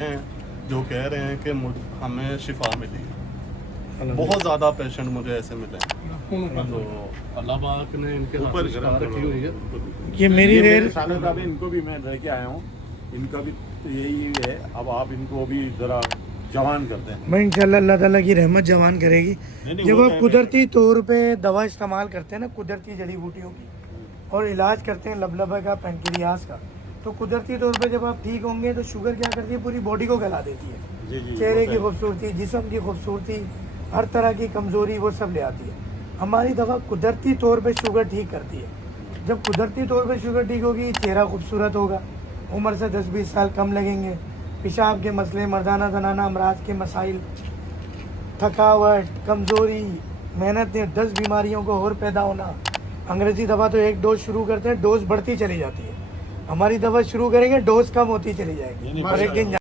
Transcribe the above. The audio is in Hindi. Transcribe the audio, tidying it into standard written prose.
हैं जो कह रहे हैं कि हमें शिफा मिली है। बहुत ज़्यादा पेशेंट मुझे ऐसे मिले हैं, तो अल्लाह पाक ने इनके ऊपर शिफा रखी हुई है। ये मेरी रेल सालों का भी इनको भी मैं लेके आया हूँ, इनका भी तो यही है। अब आप इनको भी ज़रा जवान करते हैं। मैं इंशाल्लाह अल्लाह ताला की रहमत जवान करेगी। नहीं, जब वो आप तो है, कुदरती तौर पे दवा इस्तेमाल करते हैं ना, कुदरती जड़ी बूटियों की, और इलाज करते हैं लबलबा का, पेनक्रियास का, तो कुदरती तौर पे जब आप ठीक होंगे तो शुगर क्या करती है, पूरी बॉडी को गला देती है। जी, चेहरे वो की तो है। खूबसूरती, जिस्म की खूबसूरती, हर तरह की कमज़ोरी वो सब ले आती है। हमारी दवा कुदरती तौर पे शुगर ठीक करती है। जब कुदरती तौर पे शुगर ठीक होगी, चेहरा खूबसूरत होगा, उम्र से 10-20 साल कम लगेंगे, पेशाब के मसले, मर्दाना जनाना अमराज के मसाइल, थकावट, कमज़ोरी, मेहनत ने 10 बीमारियों को और पैदा होना। अंग्रेज़ी दवा तो एक डोज शुरू करते हैं, डोज बढ़ती चली जाती है। हमारी दवा शुरू करेंगे, डोज कम होती चली जाएगी। नहीं, और एक दिन